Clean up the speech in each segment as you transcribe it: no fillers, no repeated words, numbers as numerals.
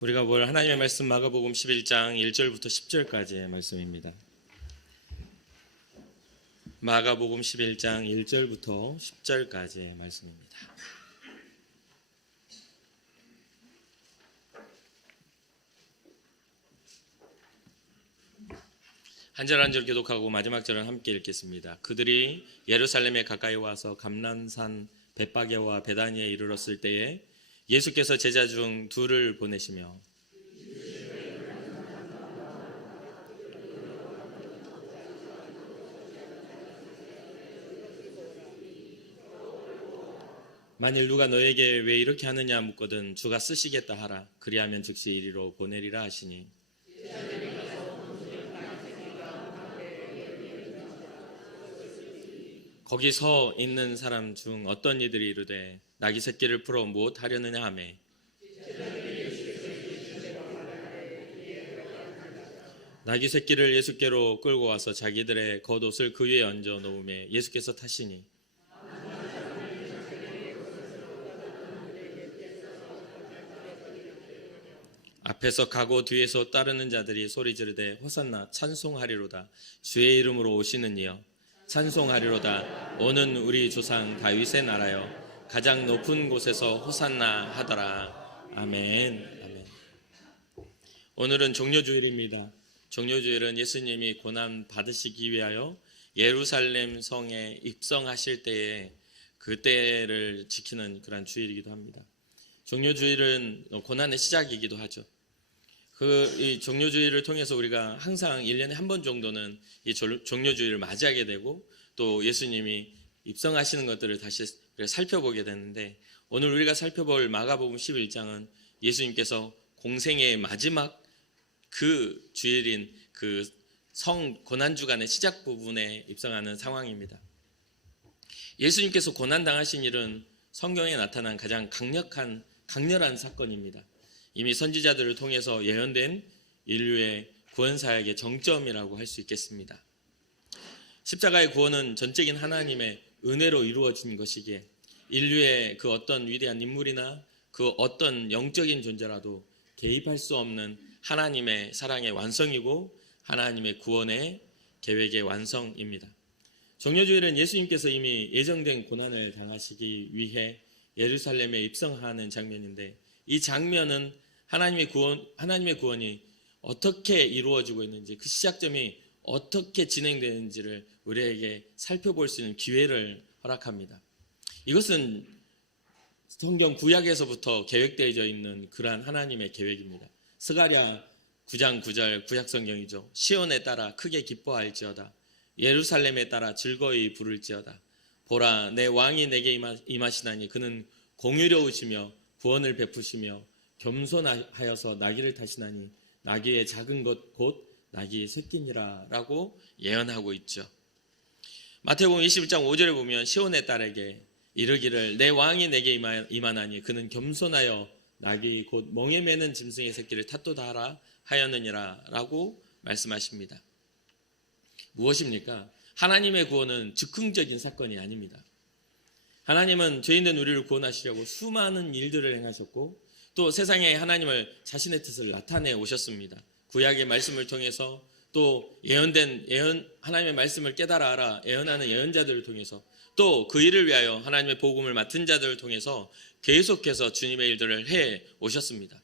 우리가 볼 하나님의 말씀 마가복음 11장 1절부터 10절까지의 말씀입니다. 마가복음 11장 1절부터 10절까지의 말씀입니다. 한 절 한 절 교독하고 마지막 절은 함께 읽겠습니다. 그들이 예루살렘에 가까이 와서 감람산 벳바게와 베다니에 이르렀을 때에 예수께서 제자 중 둘을 보내시며 만일 누가 너에게 왜 이렇게 하느냐 묻거든 주가 쓰시겠다 하라. 그리하면 즉시 이리로 보내리라 하시니 거기 서 있는 사람 중 어떤 이들이 이르되 나귀 새끼를 풀어 무엇 하려느냐 하매 나귀 새끼를 예수께로 끌고 와서 자기들의 겉옷을 그 위에 얹어 놓음에 예수께서 타시니 앞에서 가고 뒤에서 따르는 자들이 소리 지르되 호산나 찬송하리로다. 주의 이름으로 오시는 이여 찬송하리로다. 오는 우리 조상 다윗의 나라여 가장 높은 곳에서 호산나 하더라. 아멘. 아멘. 오늘은 종려주일입니다. 종려주일은 예수님이 고난 받으시기 위하여 예루살렘 성에 입성하실 때에 그때를 지키는 그런 주일이기도 합니다. 종려주일은 고난의 시작이기도 하죠. 이 종려주일을 통해서 우리가 항상 1년에 한 번 정도는 이 종려주일을 맞이하게 되고 또 예수님이 입성하시는 것들을 다시 살펴보게 되는데 오늘 우리가 살펴볼 마가복음 11장은 예수님께서 공생의 마지막 그 주일인 그 성 고난주간의 시작 부분에 입성하는 상황입니다. 예수님께서 고난당하신 일은 성경에 나타난 가장 강렬한 사건입니다. 이미 선지자들을 통해서 예언된 인류의 구원 사역의 정점이라고 할 수 있겠습니다. 십자가의 구원은 전적인 하나님의 은혜로 이루어진 것이기에 인류의 그 어떤 위대한 인물이나 그 어떤 영적인 존재라도 개입할 수 없는 하나님의 사랑의 완성이고 하나님의 구원의 계획의 완성입니다. 종려주일은 예수님께서 이미 예정된 고난을 당하시기 위해 예루살렘에 입성하는 장면인데 이 장면은 하나님의 구원이 어떻게 이루어지고 있는지 그 시작점이 어떻게 진행되는지를 우리에게 살펴볼 수 있는 기회를 허락합니다. 이것은 성경 구약에서부터 계획되어져 있는 그러한 하나님의 계획입니다. 스가랴 9장 9절 구약성경이죠. 시온에 따라 크게 기뻐할지어다. 예루살렘에 따라 즐거이 부를지어다. 보라 내 왕이 내게 임하시나니 그는 공의로우시며 구원을 베푸시며 겸손하여서 나귀를 타시나니 나귀의 작은 것 곧 나귀의 새끼니라 라고 예언하고 있죠. 마태복음 21장 5절에 보면 시온의 딸에게 이르기를 내 왕이 내게 임하나니 그는 겸손하여 나귀 곧 멍에 매는 짐승의 새끼를 탓도다 하라 하였느니라 라고 말씀하십니다. 무엇입니까? 하나님의 구원은 즉흥적인 사건이 아닙니다. 하나님은 죄인된 우리를 구원하시려고 수많은 일들을 행하셨고 또 세상에 하나님을 자신의 뜻을 나타내 오셨습니다. 구약의 말씀을 통해서 또 하나님의 말씀을 깨달아 알아 예언하는 예언자들을 통해서 또 그 일을 위하여 하나님의 복음을 맡은 자들을 통해서 계속해서 주님의 일들을 해 오셨습니다.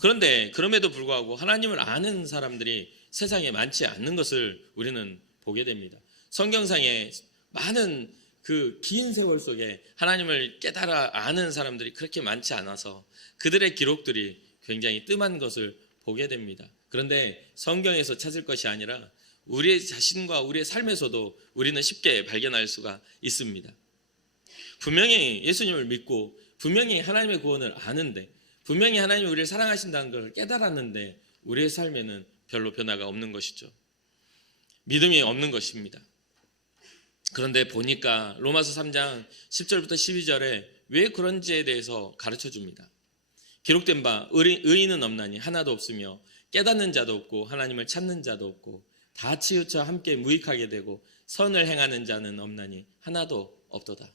그런데 그럼에도 불구하고 하나님을 아는 사람들이 세상에 많지 않는 것을 우리는 보게 됩니다. 성경상에 많은 그 긴 세월 속에 하나님을 깨달아 아는 사람들이 그렇게 많지 않아서 그들의 기록들이 굉장히 뜸한 것을 보게 됩니다. 그런데 성경에서 찾을 것이 아니라 우리의 자신과 우리의 삶에서도 우리는 쉽게 발견할 수가 있습니다. 분명히 예수님을 믿고 분명히 하나님의 구원을 아는데 분명히 하나님이 우리를 사랑하신다는 것을 깨달았는데 우리의 삶에는 별로 변화가 없는 것이죠. 믿음이 없는 것입니다. 그런데 보니까 로마서 3장 10절부터 12절에 왜 그런지에 대해서 가르쳐 줍니다. 기록된 바 의인은 없나니 하나도 없으며 깨닫는 자도 없고 하나님을 찾는 자도 없고 다 치우쳐 함께 무익하게 되고 선을 행하는 자는 없나니 하나도 없도다.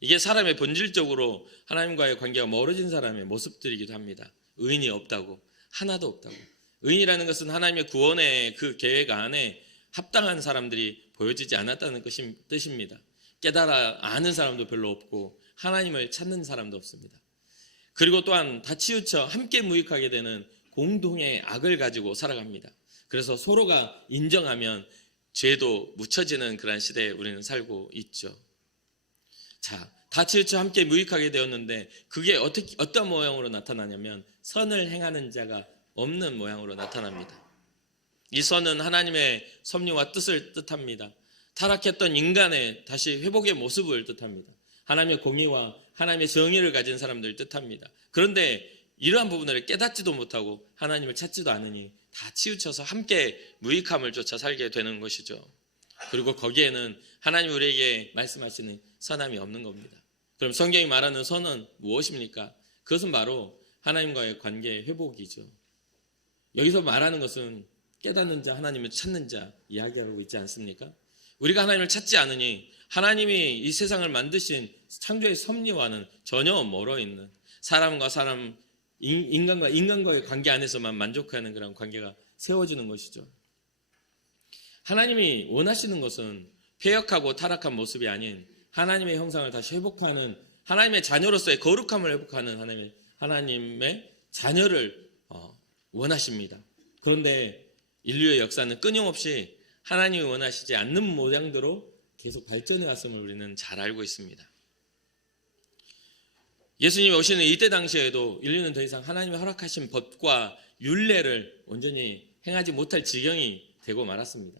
이게 사람의 본질적으로 하나님과의 관계가 멀어진 사람의 모습들이기도 합니다. 의인이 없다고, 하나도 없다고. 의인이라는 것은 하나님의 구원의 그 계획 안에 합당한 사람들이 보여지지 않았다는 뜻입니다. 깨달아 아는 사람도 별로 없고 하나님을 찾는 사람도 없습니다. 그리고 또한 다 치우쳐 함께 무익하게 되는 공동의 악을 가지고 살아갑니다. 그래서 서로가 인정하면 죄도 묻혀지는 그런 시대에 우리는 살고 있죠. 자, 다 치우쳐 함께 무익하게 되었는데 그게 어떤 모양으로 나타나냐면 선을 행하는 자가 없는 모양으로 나타납니다. 이 선은 하나님의 섭리와 뜻을 뜻합니다. 타락했던 인간의 다시 회복의 모습을 뜻합니다. 하나님의 공의와 하나님의 정의를 가진 사람들을 뜻합니다. 그런데 이러한 부분을 깨닫지도 못하고 하나님을 찾지도 않으니 다 치우쳐서 함께 무익함을 쫓아 살게 되는 것이죠. 그리고 거기에는 하나님 우리에게 말씀하시는 선함이 없는 겁니다. 그럼 성경이 말하는 선은 무엇입니까? 그것은 바로 하나님과의 관계의 회복이죠. 여기서 말하는 것은 깨닫는 자, 하나님을 찾는 자 이야기하고 있지 않습니까? 우리가 하나님을 찾지 않으니 하나님이 이 세상을 만드신 창조의 섭리와는 전혀 멀어 있는 사람과 사람, 인간과 인간과의 관계 안에서만 만족하는 그런 관계가 세워지는 것이죠. 하나님이 원하시는 것은 폐역하고 타락한 모습이 아닌 하나님의 형상을 다시 회복하는 하나님의 자녀로서의 거룩함을 회복하는 하나님의 자녀를 원하십니다. 그런데 인류의 역사는 끊임없이 하나님이 원하시지 않는 모양대로 계속 발전해 왔음을 우리는 잘 알고 있습니다. 예수님이 오시는 이때 당시에도 인류는 더 이상 하나님이 허락하신 법과 율례를 온전히 행하지 못할 지경이 되고 말았습니다.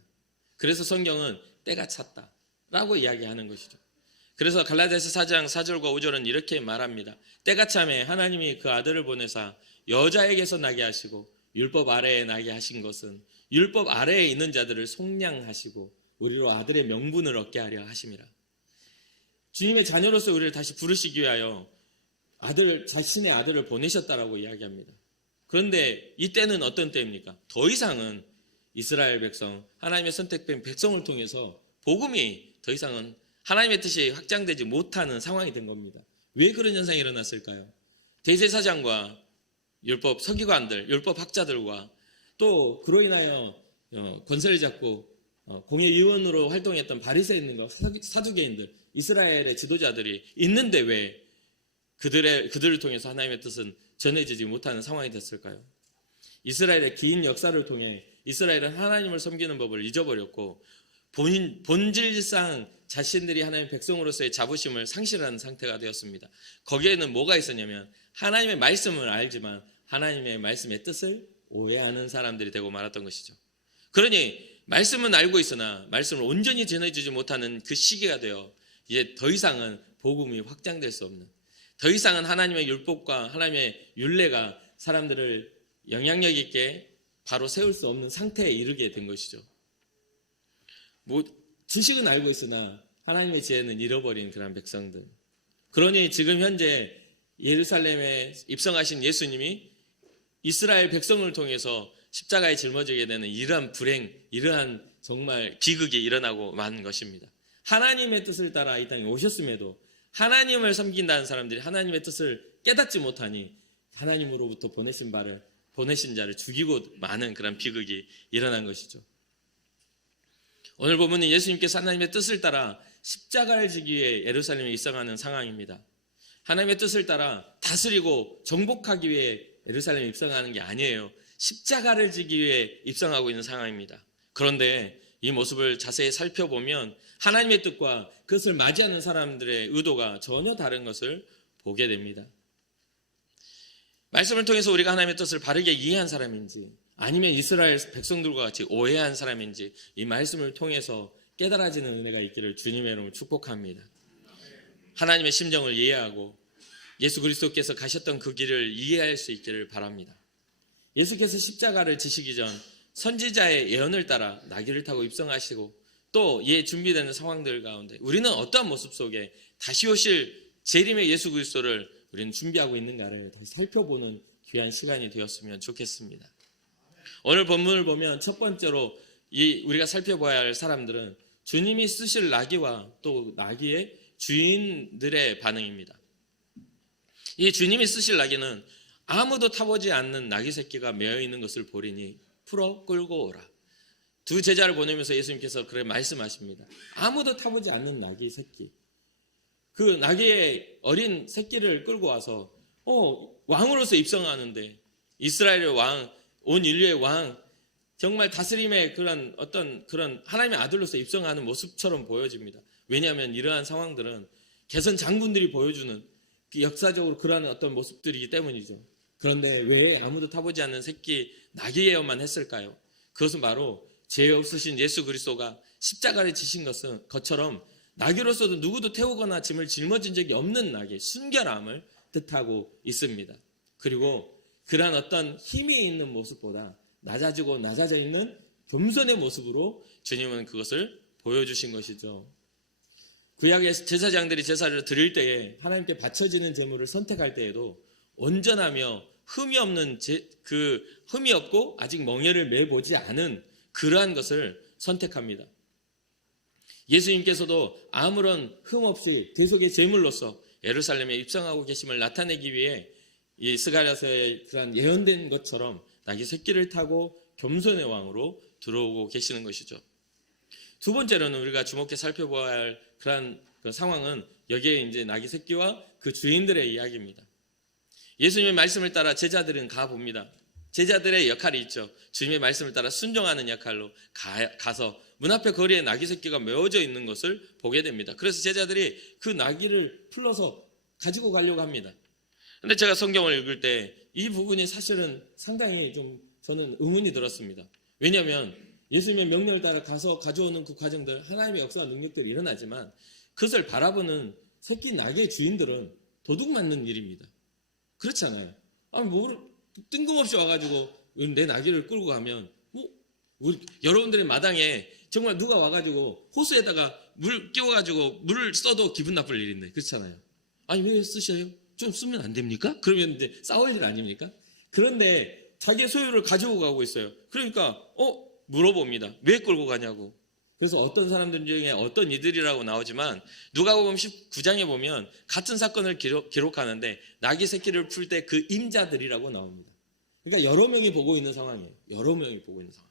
그래서 성경은 때가 찼다라고 이야기하는 것이죠. 그래서 갈라디아서 4장 4절과 5절은 이렇게 말합니다. 때가 참에 하나님이 그 아들을 보내사 여자에게서 나게 하시고 율법 아래에 나게 하신 것은 율법 아래에 있는 자들을 속량하시고 우리로 아들의 명분을 얻게 하려 하심이라. 주님의 자녀로서 우리를 다시 부르시기 위하여 자신의 아들을 보내셨다라고 이야기합니다. 그런데 이때는 어떤 때입니까? 더 이상은 이스라엘 백성, 하나님의 선택된 백성을 통해서 복음이 더 이상은 하나님의 뜻이 확장되지 못하는 상황이 된 겁니다. 왜 그런 현상이 일어났을까요? 대제사장과 율법 서기관들, 율법 학자들과 또 그로 인하여 권세를 잡고 공의위원으로 활동했던 바리새인과 사두개인들, 이스라엘의 지도자들이 있는데 왜 그들을 통해서 하나님의 뜻은 전해지지 못하는 상황이 됐을까요? 이스라엘의 긴 역사를 통해 이스라엘은 하나님을 섬기는 법을 잊어버렸고 본질상 자신들이 하나님의 백성으로서의 자부심을 상실하는 상태가 되었습니다. 거기에는 뭐가 있었냐면 하나님의 말씀을 알지만 하나님의 말씀의 뜻을 오해하는 사람들이 되고 말았던 것이죠. 그러니 말씀은 알고 있으나 말씀을 온전히 전해주지 못하는 그 시기가 되어 이제 더 이상은 복음이 확장될 수 없는, 더 이상은 하나님의 율법과 하나님의 율례가 사람들을 영향력 있게 바로 세울 수 없는 상태에 이르게 된 것이죠. 지식은 알고 있으나 하나님의 지혜는 잃어버린 그런 백성들. 그러니 지금 현재 예루살렘에 입성하신 예수님이 이스라엘 백성을 통해서 십자가에 짊어지게 되는 이러한 불행, 이러한 정말 비극이 일어나고 만 것입니다. 하나님의 뜻을 따라 이 땅에 오셨음에도 하나님을 섬긴다는 사람들이 하나님의 뜻을 깨닫지 못하니 하나님으로부터 보내신 자를 죽이고 마는 그런 비극이 일어난 것이죠. 오늘 보면은 예수님께서 하나님의 뜻을 따라 십자가를 지기 위해 예루살렘에 입성하는 상황입니다. 하나님의 뜻을 따라 다스리고 정복하기 위해 예루살렘에 입성하는 게 아니에요. 십자가를 지기 위해 입성하고 있는 상황입니다. 그런데 이 모습을 자세히 살펴보면 하나님의 뜻과 그것을 맞이하는 사람들의 의도가 전혀 다른 것을 보게 됩니다. 말씀을 통해서 우리가 하나님의 뜻을 바르게 이해한 사람인지 아니면 이스라엘 백성들과 같이 오해한 사람인지 이 말씀을 통해서 깨달아지는 은혜가 있기를 주님의 이름으로 축복합니다. 하나님의 심정을 이해하고 예수 그리스도께서 가셨던 그 길을 이해할 수 있기를 바랍니다. 예수께서 십자가를 지시기 전 선지자의 예언을 따라 나귀를 타고 입성하시고 또 이에 준비되는 상황들 가운데 우리는 어떠한 모습 속에 다시 오실 재림의 예수 그리스도를 우리는 준비하고 있는가를 다시 살펴보는 귀한 시간이 되었으면 좋겠습니다. 오늘 본문을 보면 첫 번째로 우리가 살펴봐야 할 사람들은 주님이 쓰실 나귀와 또 나귀의 주인들의 반응입니다. 이 주님이 쓰실 나귀는 아무도 타보지 않는 나귀 새끼가 매어 있는 것을 보리니 풀어 끌고 오라. 두 제자를 보내면서 예수님께서 그렇게 말씀하십니다. 아무도 타보지 않는 나귀 새끼, 그 나귀의 어린 새끼를 끌고 와서 왕으로서 입성하는데, 이스라엘의 왕, 온 인류의 왕, 정말 다스림의 그런 하나님의 아들로서 입성하는 모습처럼 보여집니다. 왜냐하면 이러한 상황들은 개선 장군들이 보여주는 역사적으로 그러한 어떤 모습들이기 때문이죠. 그런데 왜 아무도 타보지 않는 새끼 나귀에만 했을까요? 그것은 바로 죄 없으신 예수 그리스도가 십자가를 지신 것처럼 나귀로서도 누구도 태우거나 짐을 짊어진 적이 없는 나귀, 순결함을 뜻하고 있습니다. 그리고 그러한 어떤 힘이 있는 모습보다 낮아지고 낮아져 있는 겸손의 모습으로 주님은 그것을 보여주신 것이죠. 구약의 제사장들이 제사를 드릴 때에 하나님께 바쳐지는 제물을 선택할 때에도 온전하며 흠이 없고 아직 멍에를 매보지 않은 그러한 것을 선택합니다. 예수님께서도 아무런 흠 없이 계속의 제물로서 예루살렘에 입성하고 계심을 나타내기 위해 이 스가랴서의 그런 예언된 것처럼 나귀 새끼를 타고 겸손의 왕으로 들어오고 계시는 것이죠. 두 번째로는 우리가 주목해 살펴봐야 할 그런 상황은 여기에 이제 나귀 새끼와 그 주인들의 이야기입니다. 예수님의 말씀을 따라 제자들은 가봅니다. 제자들의 역할이 있죠. 주님의 말씀을 따라 순종하는 역할로 가서 문 앞에 거리에 나귀 새끼가 메어져 있는 것을 보게 됩니다. 그래서 제자들이 그 나귀를 풀러서 가지고 가려고 합니다. 그런데 제가 성경을 읽을 때 이 부분이 사실은 상당히 좀 저는 의문이 들었습니다. 왜냐하면 예수님의 명령을 따라 가서 가져오는 그 과정들, 하나님의 역사와 능력들이 일어나지만 그것을 바라보는 새끼 나귀의 주인들은 도둑 맞는 일입니다. 그렇지 않아요? 뜬금없이 와가지고 내 나귀를 끌고 가면 여러분들의 마당에 정말 누가 와가지고 호수에다가 물 끼워가지고 물을 써도 기분 나쁠 일인데, 그렇잖아요. 아니 왜 쓰셔요? 좀 쓰면 안 됩니까? 그러면 이제 싸울 일 아닙니까? 그런데 자기의 소유를 가지고 가고 있어요. 그러니까 물어봅니다. 왜 끌고 가냐고. 그래서 어떤 사람들 중에 어떤 이들이라고 나오지만 누가복음 19장에 보면 같은 사건을 기록하는데 나귀 새끼를 풀 때 그 임자들이라고 나옵니다. 그러니까 여러 명이 보고 있는 상황이에요. 여러 명이 보고 있는 상황.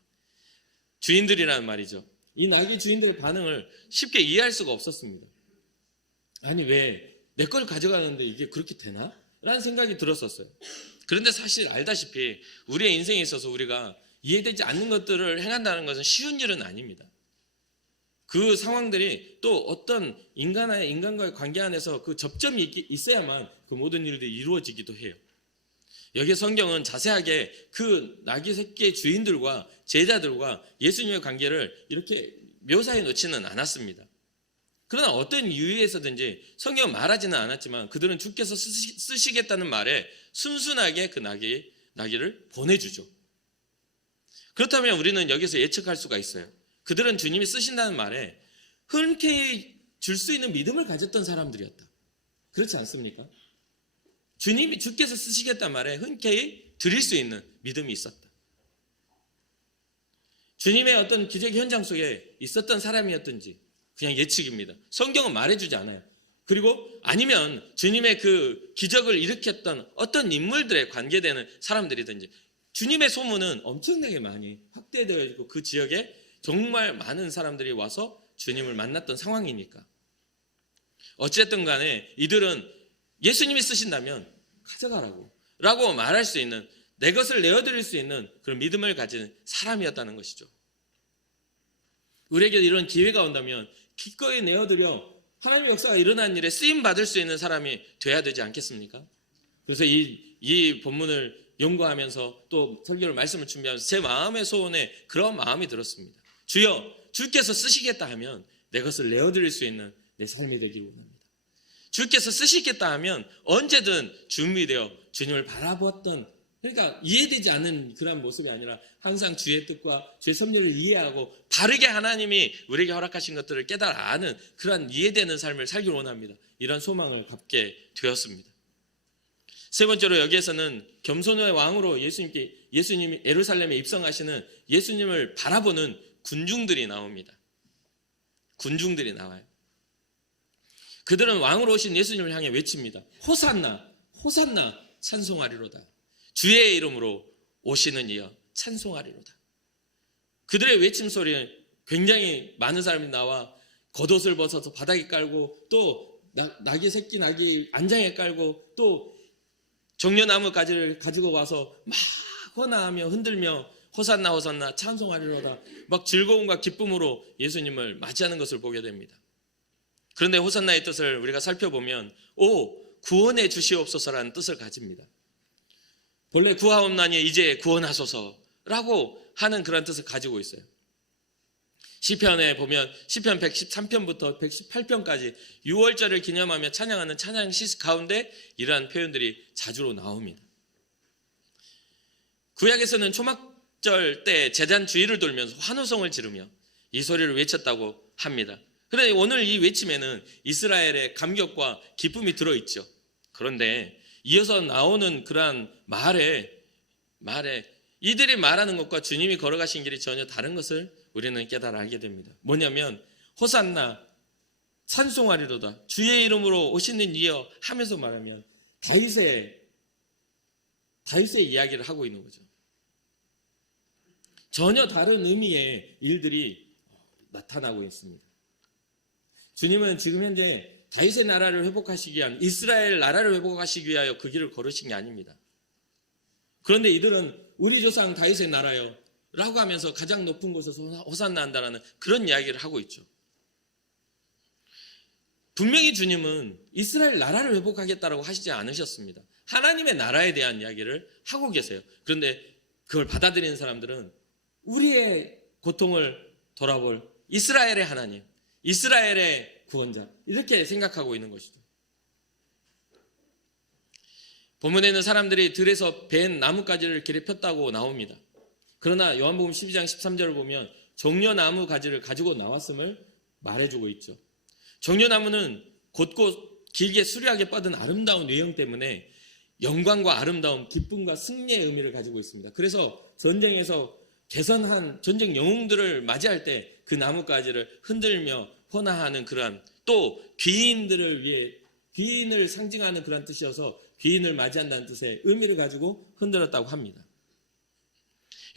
주인들이라는 말이죠. 이 나귀 주인들의 반응을 쉽게 이해할 수가 없었습니다. 아니 왜 내 걸 가져가는데 이게 그렇게 되나? 라는 생각이 들었었어요. 그런데 사실 알다시피 우리의 인생에 있어서 우리가 이해되지 않는 것들을 행한다는 것은 쉬운 일은 아닙니다. 그 상황들이 또 어떤 인간과의 관계 안에서 그 접점이 있어야만 그 모든 일들이 이루어지기도 해요. 여기 성경은 자세하게 그 나귀 새끼의 주인들과 제자들과 예수님의 관계를 이렇게 묘사해 놓지는 않았습니다. 그러나 어떤 이유에서든지 성경은 말하지는 않았지만 그들은 주께서 쓰시겠다는 말에 순순하게 그 나귀를 보내주죠. 그렇다면 우리는 여기서 예측할 수가 있어요. 그들은 주님이 쓰신다는 말에 흔쾌히 줄 수 있는 믿음을 가졌던 사람들이었다. 그렇지 않습니까? 주께서 쓰시겠다는 말에 흔쾌히 드릴 수 있는 믿음이 있었다. 주님의 어떤 기적 현장 속에 있었던 사람이었든지 그냥 예측입니다. 성경은 말해주지 않아요. 그리고 아니면 주님의 그 기적을 일으켰던 어떤 인물들에 관계되는 사람들이든지 주님의 소문은 엄청나게 많이 확대되어 있고 그 지역에 정말 많은 사람들이 와서 주님을 만났던 상황이니까. 어쨌든 간에 이들은 예수님이 쓰신다면 가져가라고 말할 수 있는, 내 것을 내어드릴 수 있는 그런 믿음을 가진 사람이었다는 것이죠. 우리에게 이런 기회가 온다면 기꺼이 내어드려 하나님의 역사가 일어난 일에 쓰임받을 수 있는 사람이 돼야 되지 않겠습니까? 그래서 이 본문을 연구하면서 또 설교를 말씀을 준비하면서 제 마음의 소원에 그런 마음이 들었습니다. 주여, 주께서 쓰시겠다 하면 내 것을 내어드릴 수 있는 내 삶이 되기를 원합니다. 주께서 쓰시겠다 하면 언제든 준비되어 주님을 바라보았던, 그러니까 이해되지 않는 그런 모습이 아니라 항상 주의 뜻과 주의 섭리를 이해하고 바르게 하나님이 우리에게 허락하신 것들을 깨달아 아는 그런 이해되는 삶을 살기를 원합니다. 이런 소망을 갖게 되었습니다. 세 번째로 여기에서는 겸손의 왕으로 예수님이 예루살렘에 입성하시는 예수님을 바라보는 군중들이 나옵니다. 군중들이 나와요. 그들은 왕으로 오신 예수님을 향해 외칩니다. 호산나, 호산나, 찬송하리로다. 주의 이름으로 오시는 이여 찬송하리로다. 그들의 외침 소리는 굉장히 많은 사람이 나와 겉옷을 벗어서 바닥에 깔고 또 낙이 새끼 낙이 안장에 깔고 또 정려나무 가지를 가지고 와서 막 헌화하며 흔들며 호산나 호산나 찬송하리로다 막 즐거움과 기쁨으로 예수님을 맞이하는 것을 보게 됩니다. 그런데 호산나의 뜻을 우리가 살펴보면 구원해 주시옵소서라는 뜻을 가집니다. 본래 구하옵나니 이제 구원하소서라고 하는 그런 뜻을 가지고 있어요. 시편에 보면 시편 113편부터 118편까지 6월절을 기념하며 찬양하는 찬양 시 가운데 이러한 표현들이 자주로 나옵니다. 구약에서는 초막절 때 제단 주위를 돌면서 환호성을 지르며 이 소리를 외쳤다고 합니다. 그런데 오늘 이 외침에는 이스라엘의 감격과 기쁨이 들어있죠. 그런데 이어서 나오는 그러한 말에 이들이 말하는 것과 주님이 걸어가신 길이 전혀 다른 것을 우리는 깨달아 알게 됩니다. 뭐냐면 호산나 찬송하리로다 주의 이름으로 오시는 이여 하면서 말하면 다윗의 이야기를 하고 있는 거죠. 전혀 다른 의미의 일들이 나타나고 있습니다. 주님은 지금 현재 다윗의 나라를 회복하시기 위한 이스라엘 나라를 회복하시기 위하여 그 길을 걸으신 게 아닙니다. 그런데 이들은 우리 조상 다윗의 나라요 라고 하면서 가장 높은 곳에서 호산나 한다라는 그런 이야기를 하고 있죠. 분명히 주님은 이스라엘 나라를 회복하겠다라고 하시지 않으셨습니다. 하나님의 나라에 대한 이야기를 하고 계세요. 그런데 그걸 받아들이는 사람들은 우리의 고통을 돌아볼 이스라엘의 하나님, 이스라엘의 구원자 이렇게 생각하고 있는 것이죠. 본문에는 사람들이 들에서 벤 나뭇가지를 길에 폈다고 나옵니다. 그러나 요한복음 12장 13절을 보면 정려나무 가지를 가지고 나왔음을 말해주고 있죠. 정려나무는 곧곧 길게 수려하게 뻗은 아름다운 외형 때문에 영광과 아름다움, 기쁨과 승리의 의미를 가지고 있습니다. 그래서 전쟁에서 개선한 전쟁 영웅들을 맞이할 때 그 나뭇가지를 흔들며 헌화하는 그러한 또 귀인들을 위해 귀인을 상징하는 그런 뜻이어서 귀인을 맞이한다는 뜻의 의미를 가지고 흔들었다고 합니다.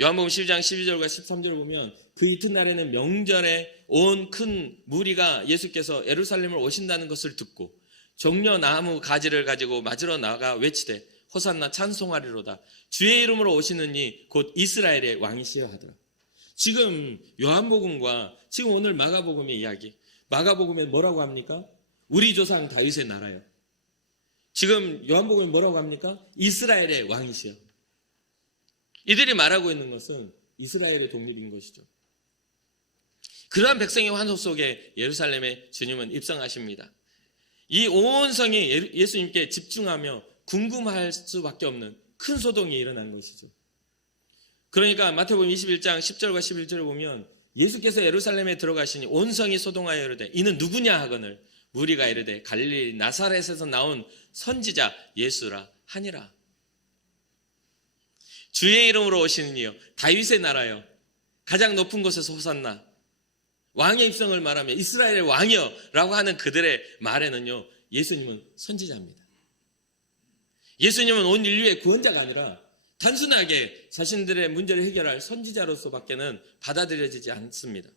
요한복음 12장 12절과 13절을 보면 그 이튿날에는 명절에 온 큰 무리가 예수께서 예루살렘을 오신다는 것을 듣고 정려나무 가지를 가지고 맞으러 나가 외치되 호산나 찬송하리로다 주의 이름으로 오시는 이 곧 이스라엘의 왕이시여 하더라. 지금 요한복음과 지금 오늘 마가복음의 이야기, 마가복음에 뭐라고 합니까? 우리 조상 다윗의 나라요. 지금 요한복음에 뭐라고 합니까? 이스라엘의 왕이시여. 이들이 말하고 있는 것은 이스라엘의 독립인 것이죠. 그러한 백성의 환호 속에 예루살렘에 주님은 입성하십니다. 이 온 성이 예수님께 집중하며 궁금할 수밖에 없는 큰 소동이 일어난 것이죠. 그러니까 마태복음 21장 10절과 11절을 보면 예수께서 예루살렘에 들어가시니 온 성이 소동하여 이르되 이는 누구냐 하거늘 무리가 이르되 갈릴리 나사렛에서 나온 선지자 예수라 하니라. 주의 이름으로 오시는 이여 다윗의 나라여 가장 높은 곳에서 호산나 왕의 입성을 말하며 이스라엘의 왕이여 라고 하는 그들의 말에는요 예수님은 선지자입니다. 예수님은 온 인류의 구원자가 아니라 단순하게 자신들의 문제를 해결할 선지자로서밖에는 받아들여지지 않습니다.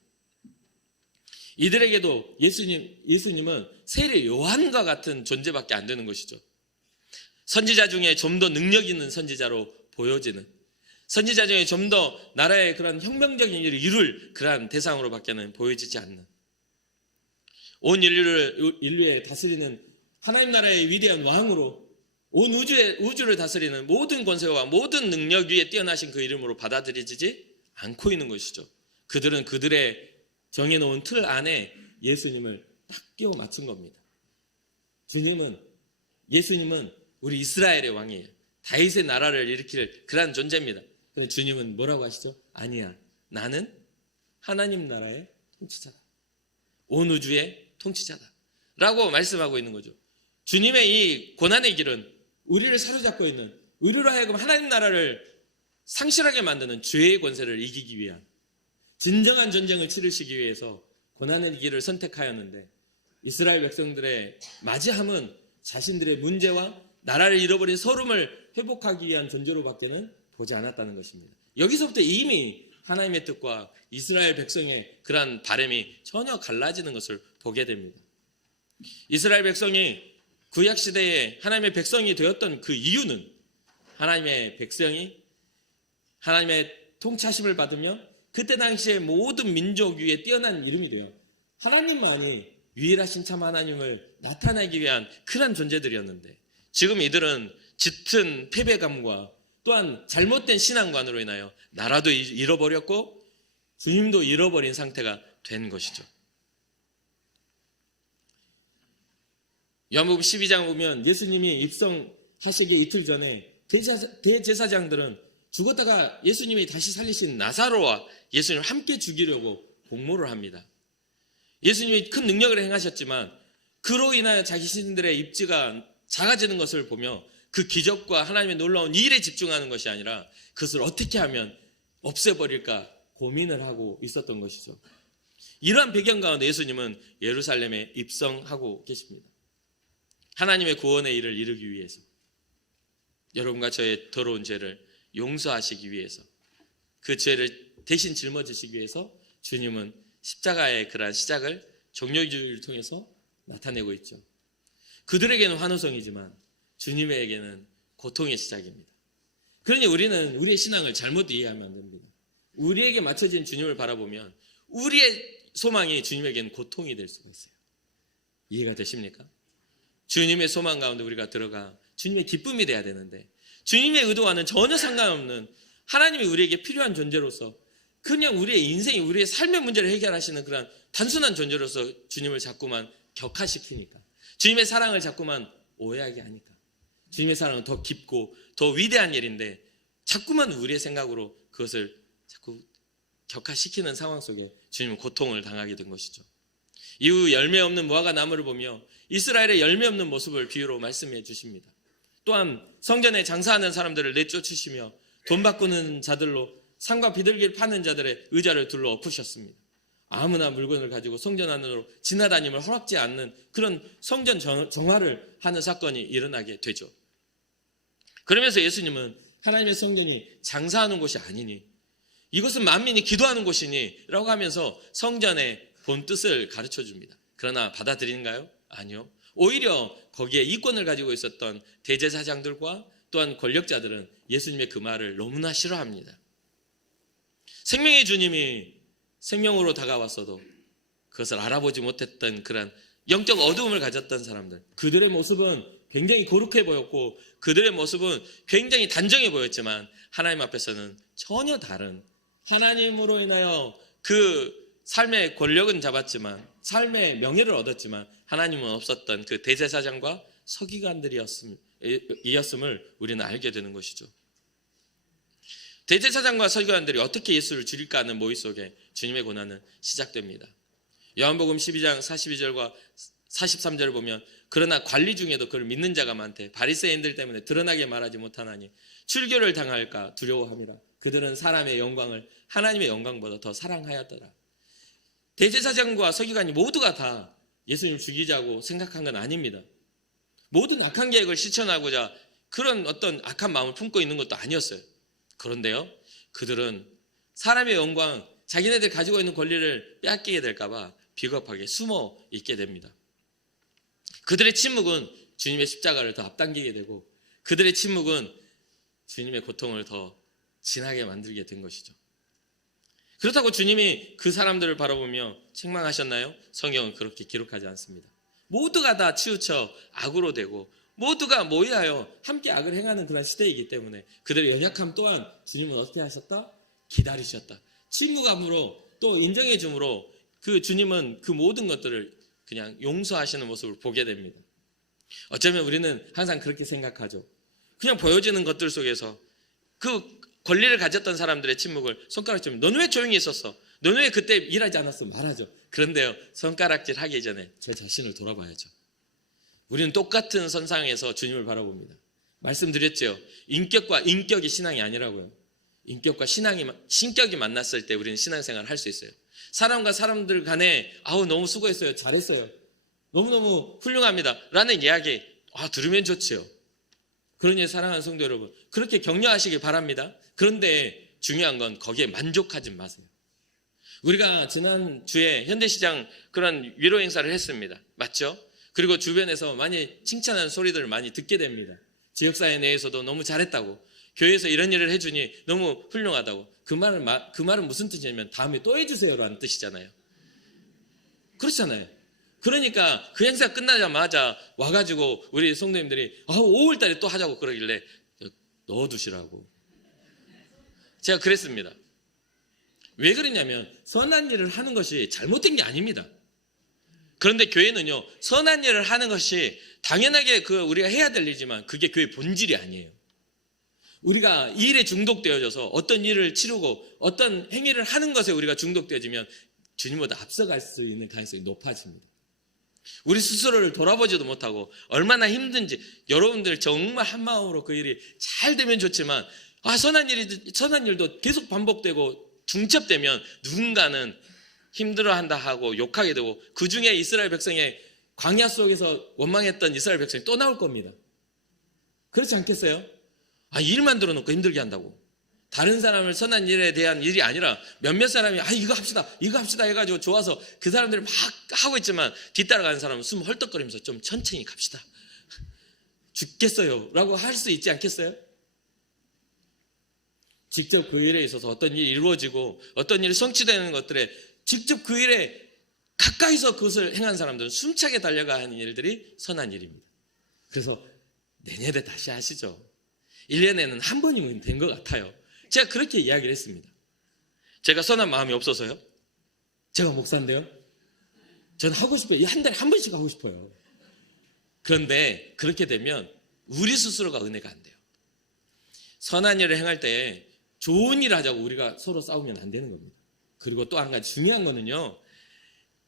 이들에게도 예수님은 세례 요한과 같은 존재밖에 안 되는 것이죠. 선지자 중에 좀 더 능력 있는 선지자로 보여지는 선지자 중에 좀 더 나라의 그런 혁명적인 일을 이룰 그러한 대상으로밖에는 보여지지 않는 온 인류에 다스리는 하나님 나라의 위대한 왕으로 온 우주를 다스리는 모든 권세와 모든 능력 위에 뛰어나신 그 이름으로 받아들여지지 않고 있는 것이죠. 그들은 그들의 정해놓은 틀 안에 예수님을 딱 끼워 맞춘 겁니다. 예수님은 우리 이스라엘의 왕이에요. 다윗의 나라를 일으킬 그런 존재입니다. 그런데 주님은 뭐라고 하시죠? 아니야, 나는 하나님 나라의 통치자다. 온 우주의 통치자다 라고 말씀하고 있는 거죠. 주님의 이 고난의 길은 우리를 사로잡고 있는 우리로 하여금 하나님 나라를 상실하게 만드는 죄의 권세를 이기기 위한 진정한 전쟁을 치르시기 위해서 고난의 길을 선택하였는데 이스라엘 백성들의 맞이함은 자신들의 문제와 나라를 잃어버린 서름을 회복하기 위한 존재로밖에는 보지 않았다는 것입니다. 여기서부터 이미 하나님의 뜻과 이스라엘 백성의 그러한 바람이 전혀 갈라지는 것을 보게 됩니다. 이스라엘 백성이 구약시대에 하나님의 백성이 되었던 그 이유는 하나님의 백성이 하나님의 통치하심을 받으며 그때 당시에 모든 민족 위에 뛰어난 이름이 되어 하나님만이 유일하신 참 하나님을 나타내기 위한 그런 존재들이었는데, 지금 이들은 짙은 패배감과 또한 잘못된 신앙관으로 인하여 나라도 잃어버렸고 주님도 잃어버린 상태가 된 것이죠. 요한복음 12장 보면 예수님이 입성하시기 이틀 전에 대제사장들은 죽었다가 예수님이 다시 살리신 나사로와 예수님을 함께 죽이려고 공모를 합니다. 예수님이 큰 능력을 행하셨지만 그로 인하여 자기 신들의 입지가 작아지는 것을 보며 그 기적과 하나님의 놀라운 일에 집중하는 것이 아니라 그것을 어떻게 하면 없애버릴까 고민을 하고 있었던 것이죠. 이러한 배경 가운데 예수님은 예루살렘에 입성하고 계십니다. 하나님의 구원의 일을 이루기 위해서, 여러분과 저의 더러운 죄를 용서하시기 위해서, 그 죄를 대신 짊어지시기 위해서 주님은 십자가의 그러한 시작을 종려주의를 통해서 나타내고 있죠. 그들에게는 환호성이지만 주님에게는 고통의 시작입니다. 그러니 우리는 우리의 신앙을 잘못 이해하면 안 됩니다. 우리에게 맞춰진 주님을 바라보면 우리의 소망이 주님에게는 고통이 될 수가 있어요. 이해가 되십니까? 주님의 소망 가운데 우리가 들어가 주님의 기쁨이 돼야 되는데, 주님의 의도와는 전혀 상관없는 하나님이 우리에게 필요한 존재로서 그냥 우리의 인생이 우리의 삶의 문제를 해결하시는 그런 단순한 존재로서 주님을 자꾸만 격화시키니까, 주님의 사랑을 자꾸만 오해하게 하니까, 주님의 사랑은 더 깊고 더 위대한 일인데 자꾸만 우리의 생각으로 그것을 자꾸 격화시키는 상황 속에 주님은 고통을 당하게 된 것이죠. 이후 열매 없는 무화과 나무를 보며 이스라엘의 열매 없는 모습을 비유로 말씀해 주십니다. 또한 성전에 장사하는 사람들을 내쫓으시며 돈 바꾸는 자들로 상과 비둘기를 파는 자들의 의자를 둘러 엎으셨습니다. 아무나 물건을 가지고 성전 안으로 지나다님을 허락지 않는 그런 성전 정화를 하는 사건이 일어나게 되죠. 그러면서 예수님은 하나님의 성전이 장사하는 곳이 아니니 이것은 만민이 기도하는 곳이니 라고 하면서 성전의 본 뜻을 가르쳐 줍니다. 그러나 받아들이는가요? 아니요. 오히려 거기에 이권을 가지고 있었던 대제사장들과 또한 권력자들은 예수님의 그 말을 너무나 싫어합니다. 생명의 주님이 생명으로 다가왔어도 그것을 알아보지 못했던 그런 영적 어두움을 가졌던 사람들, 그들의 모습은 굉장히 거룩해 보였고 그들의 모습은 굉장히 단정해 보였지만 하나님 앞에서는 전혀 다른, 하나님으로 인하여 그 삶의 권력은 잡았지만, 삶의 명예를 얻었지만 하나님은 없었던 그 대제사장과 서기관들이었음을 우리는 알게 되는 것이죠. 대제사장과 서기관들이 어떻게 예수를 죽일까 하는 모의 속에 주님의 고난은 시작됩니다. 요한복음 12장 42절과 43절을 보면 그러나 관리 중에도 그를 믿는 자가 많대 바리새인들 때문에 드러나게 말하지 못하나니 출교를 당할까 두려워함이라. 그들은 사람의 영광을 하나님의 영광보다 더 사랑하였더라. 대제사장과 서기관이 모두가 다 예수님을 죽이자고 생각한 건 아닙니다. 모든 악한 계획을 실천하고자 그런 어떤 악한 마음을 품고 있는 것도 아니었어요. 그런데요, 그들은 사람의 영광, 자기네들 가지고 있는 권리를 빼앗기게 될까봐 비겁하게 숨어 있게 됩니다. 그들의 침묵은 주님의 십자가를 더 앞당기게 되고 그들의 침묵은 주님의 고통을 더 진하게 만들게 된 것이죠. 그렇다고 주님이 그 사람들을 바라보며 책망하셨나요? 성경은 그렇게 기록하지 않습니다. 모두가 다 치우쳐 악으로 되고 모두가 모여하여 함께 악을 행하는 그런 시대이기 때문에 그들의 연약함 또한 주님은 어떻게 하셨다? 기다리셨다. 친구감으로 또 인정해 줌으로 그 주님은 그 모든 것들을 그냥 용서하시는 모습을 보게 됩니다. 어쩌면 우리는 항상 그렇게 생각하죠. 그냥 보여지는 것들 속에서 그 권리를 가졌던 사람들의 침묵을 손가락질하면 너는 왜 조용히 있었어? 너는 왜 그때 일하지 않았어? 말하죠. 그런데요, 손가락질 하기 전에 제 자신을 돌아봐야죠. 우리는 똑같은 선상에서 주님을 바라봅니다. 말씀드렸죠. 인격과 인격이 신앙이 아니라고요. 인격과 신격이 만났을 때 우리는 신앙생활을 할 수 있어요. 사람과 사람들 간에 너무 수고했어요. 잘했어요. 너무너무 훌륭합니다. 라는 이야기 들으면 좋지요. 그러니 사랑하는 성도 여러분, 그렇게 격려하시길 바랍니다. 그런데 중요한 건 거기에 만족하지 마세요. 우리가 지난주에 현대시장 그런 위로 행사를 했습니다. 맞죠? 그리고 주변에서 많이 칭찬하는 소리들을 많이 듣게 됩니다. 지역사회 내에서도 너무 잘했다고, 교회에서 이런 일을 해주니 너무 훌륭하다고. 그 말은 무슨 뜻이냐면 다음에 또 해주세요라는 뜻이잖아요. 그렇잖아요. 그러니까 그 행사 끝나자마자 와가지고 우리 성도님들이 5월달에 또 하자고 그러길래 넣어두시라고 제가 그랬습니다. 왜 그러냐면 선한 일을 하는 것이 잘못된 게 아닙니다. 그런데 교회는요, 선한 일을 하는 것이 당연하게 우리가 해야 될 일이지만 그게 교회의 본질이 아니에요. 우리가 이 일에 중독되어져서 어떤 일을 치르고 어떤 행위를 하는 것에 우리가 중독되어지면 주님보다 앞서갈 수 있는 가능성이 높아집니다. 우리 스스로를 돌아보지도 못하고 얼마나 힘든지, 여러분들 정말 한마음으로 그 일이 잘 되면 좋지만 선한 일도 계속 반복되고 중첩되면 누군가는 힘들어한다 하고 욕하게 되고, 그 중에 이스라엘 백성의 광야 속에서 원망했던 이스라엘 백성이 또 나올 겁니다. 그렇지 않겠어요? 일만 들어놓고 힘들게 한다고. 다른 사람을 선한 일에 대한 일이 아니라 몇몇 사람이 이거 합시다 해가지고 좋아서 그 사람들이 막 하고 있지만 뒤따라가는 사람은 숨 헐떡거리면서 좀 천천히 갑시다, 죽겠어요 라고 할 수 있지 않겠어요? 직접 그 일에 있어서 어떤 일이 이루어지고 어떤 일이 성취되는 것들에 직접 그 일에 가까이서 그것을 행한 사람들은 숨차게 달려가 하는 일들이 선한 일입니다. 그래서 내년에 다시 하시죠. 1년에는 한 번이면 된 것 같아요. 제가 그렇게 이야기를 했습니다. 제가 선한 마음이 없어서요? 제가 목사인데요? 저는 하고 싶어요. 한 달에 한 번씩 하고 싶어요. 그런데 그렇게 되면 우리 스스로가 은혜가 안 돼요. 선한 일을 행할 때 좋은 일을 하자고 우리가 서로 싸우면 안 되는 겁니다. 그리고 또 한 가지 중요한 거는요,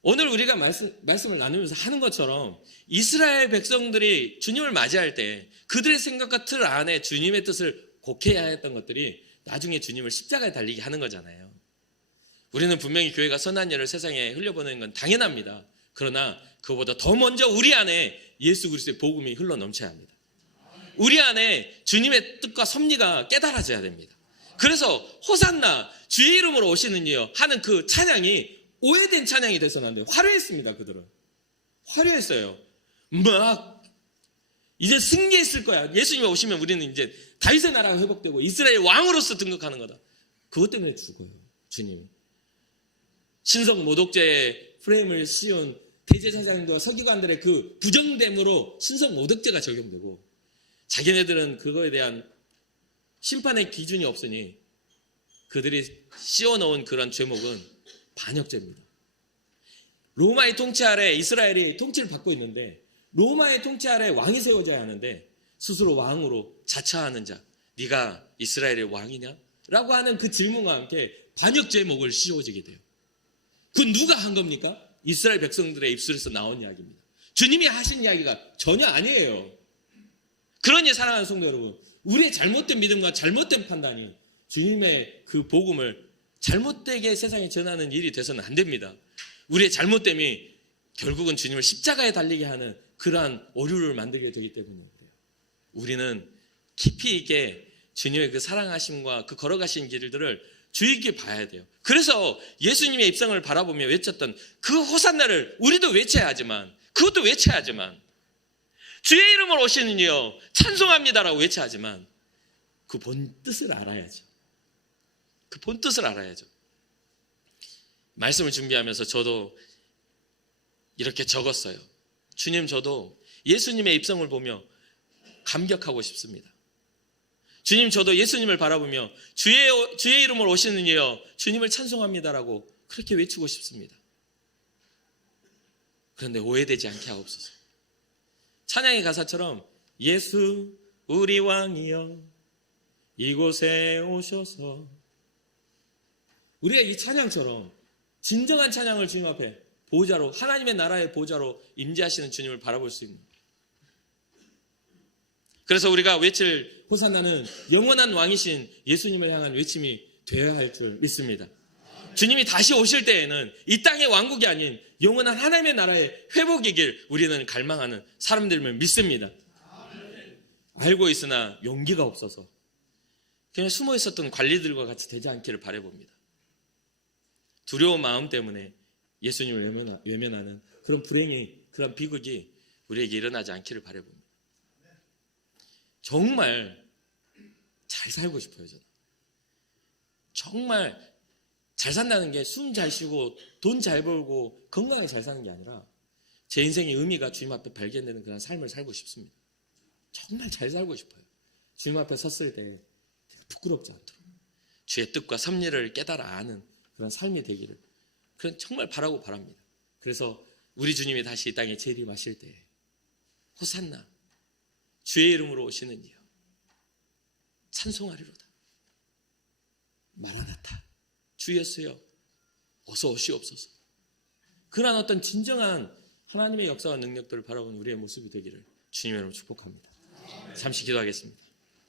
오늘 우리가 말씀을 나누면서 하는 것처럼 이스라엘 백성들이 주님을 맞이할 때 그들의 생각과 틀 안에 주님의 뜻을 곡해야 했던 것들이 나중에 주님을 십자가에 달리게 하는 거잖아요. 우리는 분명히 교회가 선한 일을 세상에 흘려보내는 건 당연합니다. 그러나 그보다 더 먼저 우리 안에 예수 그리스도의 복음이 흘러넘쳐야 합니다. 우리 안에 주님의 뜻과 섭리가 깨달아져야 됩니다. 그래서 호산나 주의 이름으로 오시는 이여 하는 그 찬양이 오해된 찬양이 돼서는 안 돼요. 화려했습니다. 그들은 화려했어요. 막 이제 승리했을 거야. 예수님이 오시면 우리는 이제 다윗의 나라가 회복되고 이스라엘 왕으로서 등극하는 거다. 그것 때문에 죽어요. 주님이 신성 모독죄의 프레임을 씌운 대제사장과 서기관들의 그 부정됨으로 신성 모독죄가 적용되고, 자기네들은 그거에 대한 심판의 기준이 없으니 그들이 씌워놓은 그런 죄목은 반역죄입니다. 로마의 통치 아래 이스라엘이 통치를 받고 있는데 로마의 통치 아래 왕이 세워져야 하는데 스스로 왕으로 자처하는 자, 네가 이스라엘의 왕이냐? 라고 하는 그 질문과 함께 반역죄목을 씌워지게 돼요. 그건 누가 한 겁니까? 이스라엘 백성들의 입술에서 나온 이야기입니다. 주님이 하신 이야기가 전혀 아니에요. 그러니 사랑하는 성도 여러분, 우리의 잘못된 믿음과 잘못된 판단이 주님의 그 복음을 잘못되게 세상에 전하는 일이 돼서는 안 됩니다. 우리의 잘못됨이 결국은 주님을 십자가에 달리게 하는 그러한 오류를 만들게 되기 때문입니다. 우리는 깊이 있게 주님의 그 사랑하심과 그 걸어가신 길들을 주의 깊게 봐야 돼요. 그래서 예수님의 입성을 바라보며 외쳤던 그 호산나를 우리도 외쳐야 하지만, 그것도 외쳐야 하지만, 주의 이름으로 오시는 이여 찬송합니다라고 외쳐야 하지만 그 본 뜻을 알아야죠. 그 본 뜻을 알아야죠. 말씀을 준비하면서 저도 이렇게 적었어요. 주님, 저도 예수님의 입성을 보며 감격하고 싶습니다. 주님, 저도 예수님을 바라보며 주의 이름으로 오시는 이여 주님을 찬송합니다라고 그렇게 외치고 싶습니다. 그런데 오해되지 않게 하옵소서. 찬양의 가사처럼 예수 우리 왕이여 이곳에 오셔서, 우리가 이 찬양처럼 진정한 찬양을 주님 앞에 보좌로, 하나님의 나라의 보좌로 임재하시는 주님을 바라볼 수 있는, 그래서 우리가 외칠 호산나는 영원한 왕이신 예수님을 향한 외침이 되어야 할 줄 믿습니다. 주님이 다시 오실 때에는 이 땅의 왕국이 아닌 영원한 하나님의 나라의 회복이길 우리는 갈망하는 사람들임을 믿습니다. 알고 있으나 용기가 없어서 그냥 숨어 있었던 관리들과 같이 되지 않기를 바라봅니다. 두려운 마음 때문에 예수님을 외면하는 그런 불행이, 그런 비극이 우리에게 일어나지 않기를 바라봅니다. 정말 잘 살고 싶어요, 저는. 정말 잘 산다는 게 숨 잘 쉬고 돈 잘 벌고 건강하게 잘 사는 게 아니라 제 인생의 의미가 주님 앞에 발견되는 그런 삶을 살고 싶습니다. 정말 잘 살고 싶어요. 주님 앞에 섰을 때 부끄럽지 않도록 주의 뜻과 섭리를 깨달아 아는 그런 삶이 되기를 그런 정말 바라고 바랍니다. 그래서 우리 주님이 다시 이 땅에 재림하실 때 호산나 주의 이름으로 오시는 이여 찬송하리로다. 마라나타 주 예수여 어서 오시옵소서. 그런 어떤 진정한 하나님의 역사와 능력들을 바라보는 우리의 모습이 되기를 주님의 이름으로 축복합니다. 잠시 기도하겠습니다.